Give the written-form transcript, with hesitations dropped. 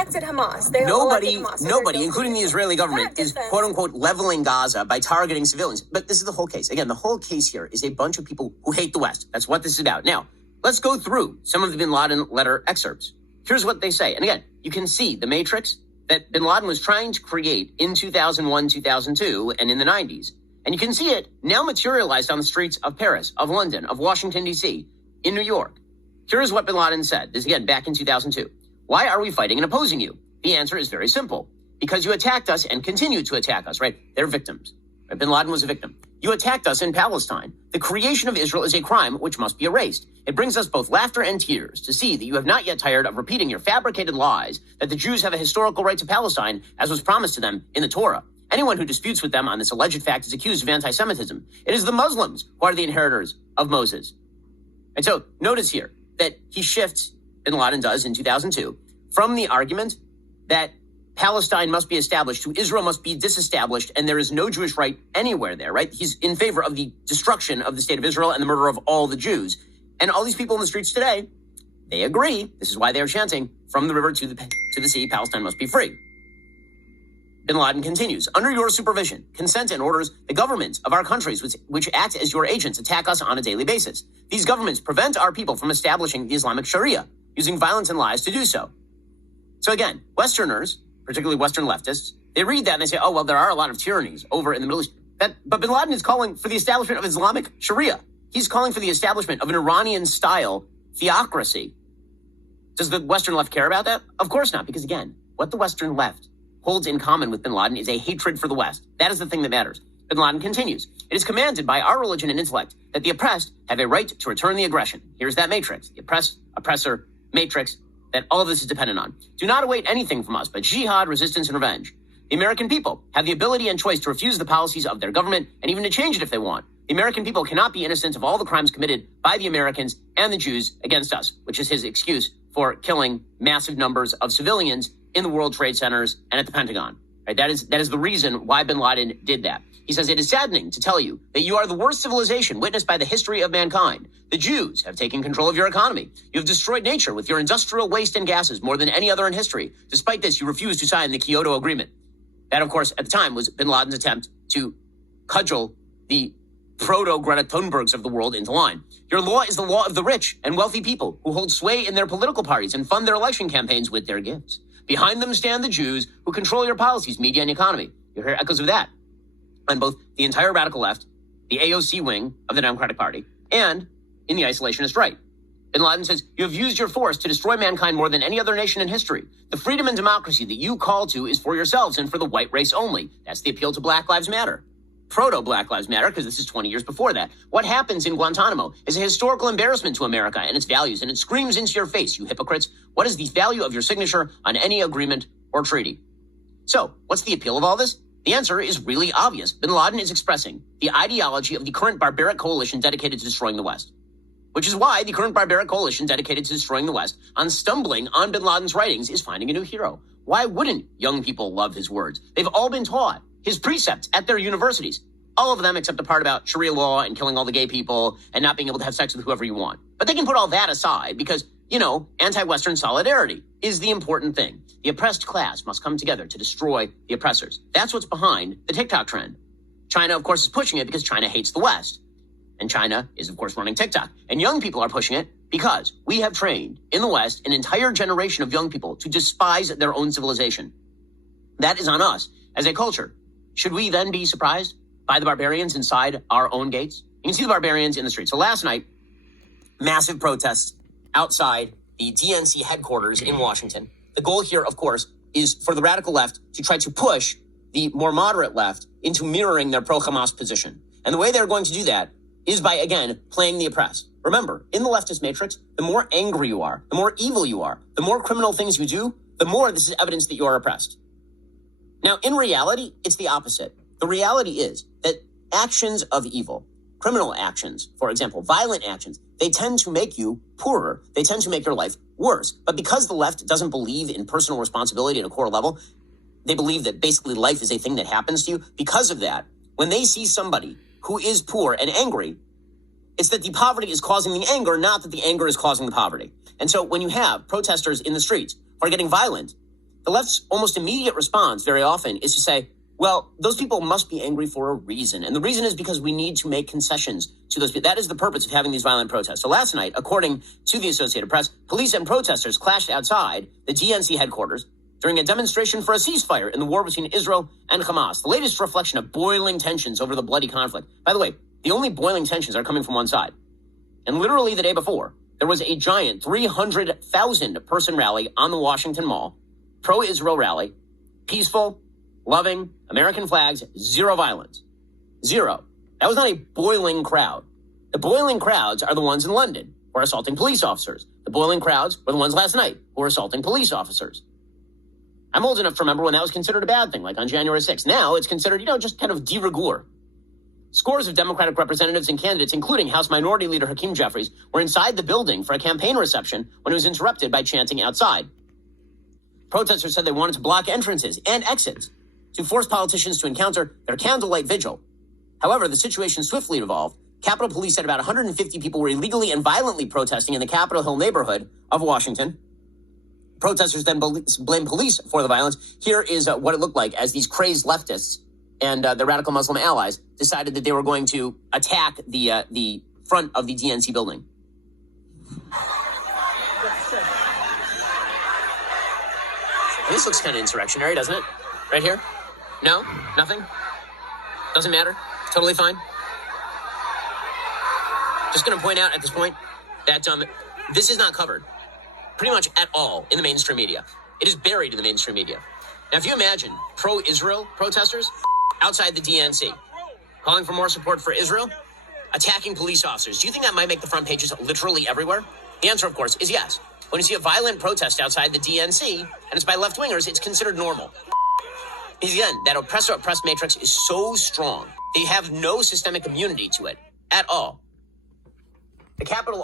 elected Hamas. Nobody, including the Israeli government, is quote-unquote leveling Gaza by targeting civilians. But this is the whole case. Again, the whole case here is a bunch of people who hate the West. That's what this is about. Now, let's go through some of the bin Laden letter excerpts. Here's what they say. And again, you can see the matrix that bin Laden was trying to create in 2001, 2002, and in the 90s. And you can see it now materialized on the streets of Paris, of London, of Washington, D.C., in New York. Here's what bin Laden said. This again, back in 2002. Why are we fighting and opposing you? The answer is very simple. Because you attacked us and continue to attack us, right? They're victims. Right? Bin Laden was a victim. You attacked us in Palestine. The creation of Israel is a crime which must be erased. It brings us both laughter and tears to see that you have not yet tired of repeating your fabricated lies that the Jews have a historical right to Palestine as was promised to them in the Torah. Anyone who disputes with them on this alleged fact is accused of anti-Semitism. It is the Muslims who are the inheritors of Moses. And so notice here that he shifts, bin Laden does in 2002, from the argument that Palestine must be established to Israel must be disestablished and there is no Jewish right anywhere there, right? He's in favor of the destruction of the state of Israel and the murder of all the Jews. And all these people in the streets today, they agree. This is why they are chanting, from the river to the sea, Palestine must be free. Bin Laden continues, under your supervision, consent, and orders, the governments of our countries, which act as your agents, attack us on a daily basis. These governments prevent our people from establishing the Islamic Sharia, using violence and lies to do so. So again, Westerners, particularly Western leftists, they read that and they say, oh, well, there are a lot of tyrannies over in the Middle East. But bin Laden is calling for the establishment of Islamic Sharia. He's calling for the establishment of an Iranian-style theocracy. Does the Western left care about that? Of course not, because again, what the Western left holds in common with bin Laden is a hatred for the West. That is the thing that matters. Bin Laden continues, it is commanded by our religion and intellect that the oppressed have a right to return the aggression. Here's that matrix, the oppressed, oppressor matrix that all of this is dependent on. Do not await anything from us but jihad, resistance, and revenge. The American people have the ability and choice to refuse the policies of their government and even to change it if they want. The American people cannot be innocent of all the crimes committed by the Americans and the Jews against us, which is his excuse for killing massive numbers of civilians in the World Trade Centers and at the Pentagon. Right? That is the reason why bin Laden did that. He says, it is saddening to tell you that you are the worst civilization witnessed by the history of mankind. The Jews have taken control of your economy. You have destroyed nature with your industrial waste and gases more than any other in history. Despite this, you refuse to sign the Kyoto Agreement. That, of course, at the time was bin Laden's attempt to cudgel the proto-Greta Thunbergs of the world into line. Your law is the law of the rich and wealthy people who hold sway in their political parties and fund their election campaigns with their gifts. Behind them stand the Jews who control your policies, media, and economy. You hear echoes of that on both the entire radical left, the AOC wing of the Democratic Party, and in the isolationist right. Bin Laden says, you have used your force to destroy mankind more than any other nation in history. The freedom and democracy that you call to is for yourselves and for the white race only. That's the appeal to Black Lives Matter. Proto-Black Lives Matter, because this is 20 years before that. What happens in Guantanamo is a historical embarrassment to America and its values, and it screams into your face, you hypocrites. What is the value of your signature on any agreement or treaty? So, what's the appeal of all this? The answer is really obvious. Bin Laden is expressing the ideology of the current barbaric coalition dedicated to destroying the West. Which is why the current barbaric coalition dedicated to destroying the West, on stumbling on bin Laden's writings, is finding a new hero. Why wouldn't young people love his words? They've all been taught his precepts at their universities. All of them except the part about Sharia law and killing all the gay people and not being able to have sex with whoever you want. But they can put all that aside because, anti-Western solidarity is the important thing. The oppressed class must come together to destroy the oppressors. That's what's behind the TikTok trend. China, of course, is pushing it because China hates the West. And China is, of course, running TikTok. And young people are pushing it because we have trained in the West an entire generation of young people to despise their own civilization. That is on us as a culture. Should we then be surprised by the barbarians inside our own gates? You can see the barbarians in the streets. So last night, massive protests outside the DNC headquarters in Washington. The goal here, of course, is for the radical left to try to push the more moderate left into mirroring their pro-Hamas position. And the way they're going to do that is by, again, playing the oppressed. Remember, in the leftist matrix, the more angry you are, the more evil you are, the more criminal things you do, the more this is evidence that you are oppressed. Now, in reality, it's the opposite. The reality is that actions of evil, criminal actions, for example, violent actions, they tend to make you poorer. They tend to make your life worse. But because the left doesn't believe in personal responsibility at a core level, they believe that basically life is a thing that happens to you. Because of that, when they see somebody who is poor and angry, it's that the poverty is causing the anger, not that the anger is causing the poverty. And so when you have protesters in the streets who are getting violent, the left's almost immediate response very often is to say, well, those people must be angry for a reason. And the reason is because we need to make concessions to those people. That is the purpose of having these violent protests. So last night, according to the Associated Press, police and protesters clashed outside the DNC headquarters during a demonstration for a ceasefire in the war between Israel and Hamas, the latest reflection of boiling tensions over the bloody conflict. By the way, the only boiling tensions are coming from one side. And literally the day before, there was a giant 300,000 person rally on the Washington Mall, pro-Israel rally, peaceful, loving, American flags, zero violence. Zero. That was not a boiling crowd. The boiling crowds are the ones in London who are assaulting police officers. The boiling crowds were the ones last night who were assaulting police officers. I'm old enough to remember when that was considered a bad thing, like on January 6th. Now it's considered, just kind of de rigueur. Scores of Democratic representatives and candidates, including House Minority Leader Hakeem Jeffries, were inside the building for a campaign reception when it was interrupted by chanting outside. Protesters said they wanted to block entrances and exits to force politicians to encounter their candlelight vigil. However, the situation swiftly evolved. Capitol Police said about 150 people were illegally and violently protesting in the Capitol Hill neighborhood of Washington. Protesters then blamed police for the violence. Here is what it looked like as these crazed leftists and their radical Muslim allies decided that they were going to attack the front of the DNC building. This looks kind of insurrectionary, doesn't it? Right here? No? Nothing? Doesn't matter? Totally fine? Just going to point out at this point that this is not covered pretty much at all in the mainstream media. It is buried in the mainstream media. Now, if you imagine pro-Israel protesters outside the DNC calling for more support for Israel, attacking police officers, do you think that might make the front pages literally everywhere? The answer, of course, is yes. When you see a violent protest outside the DNC, and it's by left-wingers, it's considered normal. Again, that oppressor-oppressed matrix is so strong. They have no systemic immunity to it at all. The Capitol